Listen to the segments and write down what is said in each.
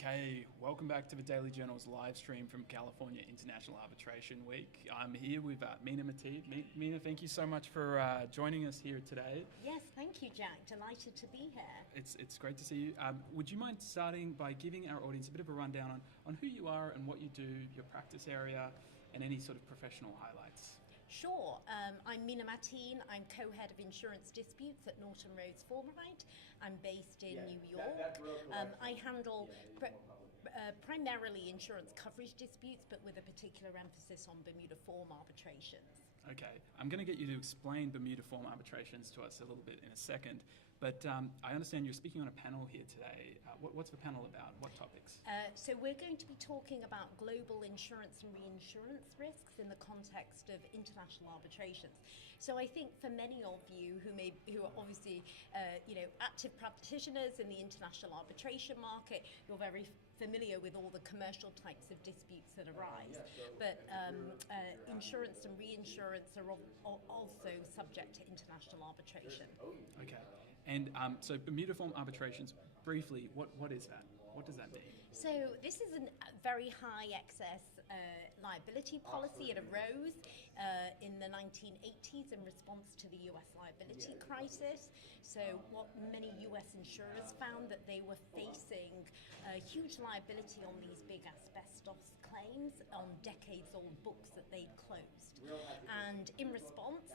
Okay, welcome back to the Daily Journal's live stream from California International Arbitration Week. I'm here with Mina Matin. Mina, thank you so much for joining us here today. Yes, thank you, Jack. Delighted to be here. It's great to see you. Would you mind starting by giving our audience a bit of a rundown on who you are and what you do, your practice area, and any sort of professional highlights? Sure. I'm Mina Matin. I'm co-head of insurance disputes at Norton Rhodes Formerite. I'm based in New York. I handle primarily insurance coverage disputes, but with a particular emphasis on Bermuda form arbitrations. Okay, I'm going to get you to explain Bermuda form arbitrations to us a little bit in a second, but I understand you're speaking on a panel here today. What's the panel about? What topics? So we're going to be talking about global insurance and reinsurance risks in the context of international arbitrations. So I think for many of you who are obviously active practitioners in the international arbitration market, you're very familiar with all the commercial types of disputes that arise. But insurance and reinsurance are also subject to international arbitration. Okay. And so Bermuda form arbitrations, briefly, what is that? What does that mean? So this is a very high excess liability policy. It arose in the 1980s in response to the US liability crisis. So what many US insurers found that they were facing huge liability on these big asbestos claims on decades-old books that they'd closed. And in response,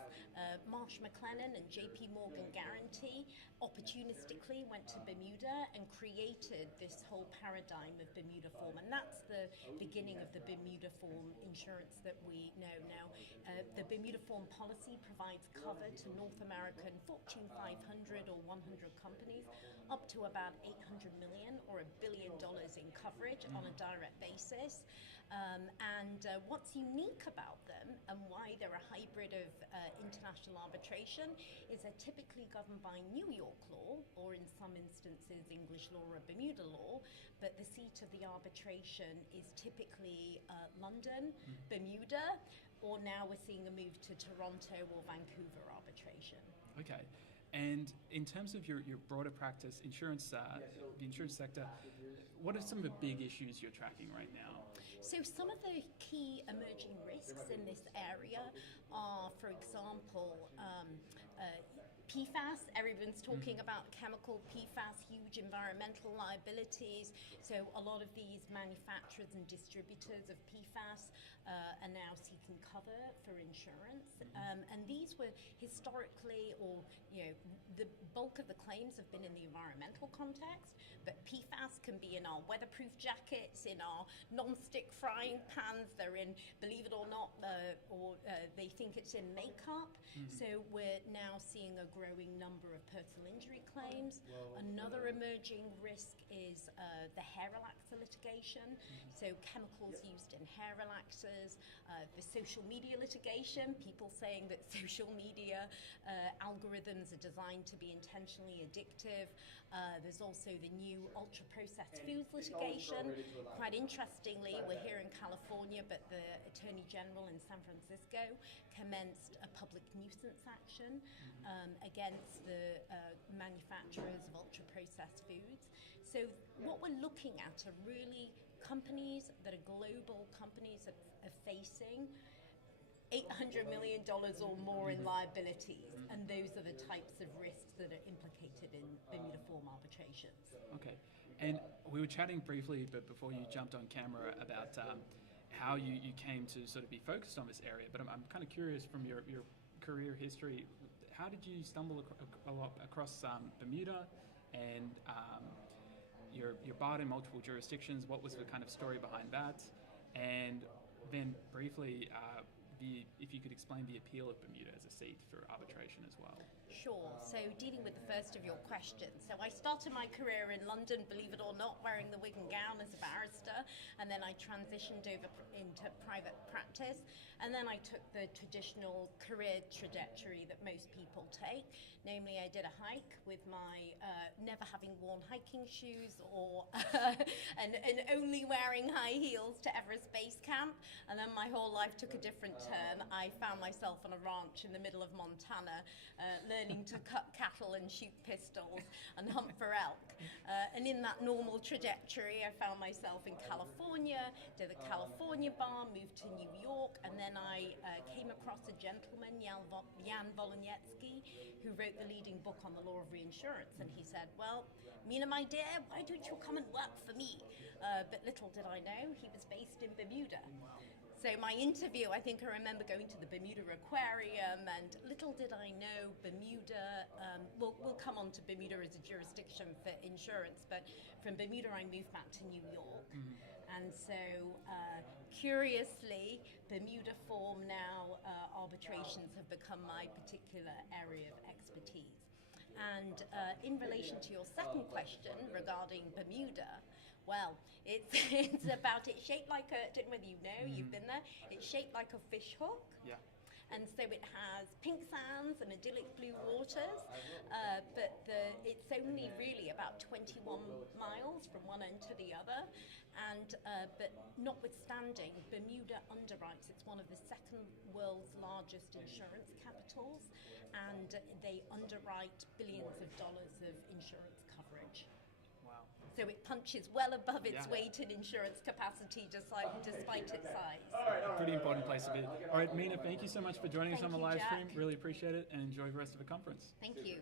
Marsh McLennan and JP Morgan Guarantee opportunistically went to Bermuda and created this whole paradigm of Bermuda form, and that's the beginning of the Bermuda form insurance that we know now. The Bermuda form policy provides cover to North American Fortune 500 or 100 companies up to about $800 million or $1 billion in coverage on a direct basis. And what's unique about them and why they're a hybrid of international arbitration is they're typically governed by New York law, or in some instances English law or Bermuda law, but the seat of the arbitration is typically London, Bermuda, or now we're seeing a move to Toronto or Vancouver arbitration. Okay. And in terms of your broader practice, the insurance sector, what are some of the big issues you're tracking right now? So some of the key emerging risks in this area are, for example, PFAS. Everyone's talking about chemical PFAS, huge environmental liabilities. So a lot of these manufacturers and distributors of PFAS are now seeking cover for insurance. And these were historically, the bulk of the claims have been in the environmental context, but PFAS can be in our weatherproof jackets, in our non-stick frying pans, they're in, believe it or not, they think it's in makeup. So we're now seeing a growing number of personal injury claims. Another emerging risk is the hair relaxer litigation, so chemicals used in hair relaxers, the social media litigation, people saying that social media algorithms are designed to be intentionally addictive. There's also the new ultra-processed foods litigation. Quite interestingly, we're here in California, but the Attorney General in San Francisco commenced a public nuisance action against the manufacturers of ultra-processed foods. So what we're looking at are really companies that are global companies that are facing $800 million or more in liabilities, and those are the types of risks that are implicated in Bermuda form arbitrations. Okay, and we were chatting briefly, but before you jumped on camera, about how you came to sort of be focused on this area, but I'm kind of curious from your career history, how did you stumble across Bermuda, and you're barred in multiple jurisdictions? What was the kind of story behind that? And then briefly, if you could explain the appeal of Bermuda as a seat for arbitration as well. Sure. So dealing with the first of your questions. So I started my career in London, believe it or not, wearing the wig and gown as a barrister, and then I transitioned over into private practice, and then I took the traditional career trajectory that most people take. Namely, I did a hike with my never having worn hiking shoes or and only wearing high heels to Everest Base Camp, and then my whole life took a different turn. I found myself on a ranch in the middle of Montana, learning to cut cattle and shoot pistols and hunt for elk. And in that normal trajectory, I found myself in California, did the California bar, moved to New York, and then I came across a gentleman, Jan Volonyetsky, who wrote the leading book on the law of reinsurance. And he said, well, Mina, my dear, why don't you come and work for me? But little did I know, he was based in Bermuda. So my interview, I think I remember going to the Bermuda Aquarium, and little did I know Bermuda, we'll come on to Bermuda as a jurisdiction for insurance, but from Bermuda I moved back to New York. And so, curiously, Bermuda form now, arbitrations have become my particular area of expertise. And in relation to your second question regarding Bermuda, well, it's shaped like a, I don't know whether you know, you've been there, it's shaped like a fish hook. Yeah. And so it has pink sands and idyllic blue waters, but it's only really about 21 miles from one end to the other. And but notwithstanding, Bermuda underwrites. It's one of the second world's largest insurance capitals, and they underwrite billions of dollars of insurance coverage. Wow. So it punches well above its weight in insurance capacity, despite its size. Pretty important place to be. All right, Mina, thank you so much for joining us on the live Jack. stream. Really appreciate it, and enjoy the rest of the conference. Thank you.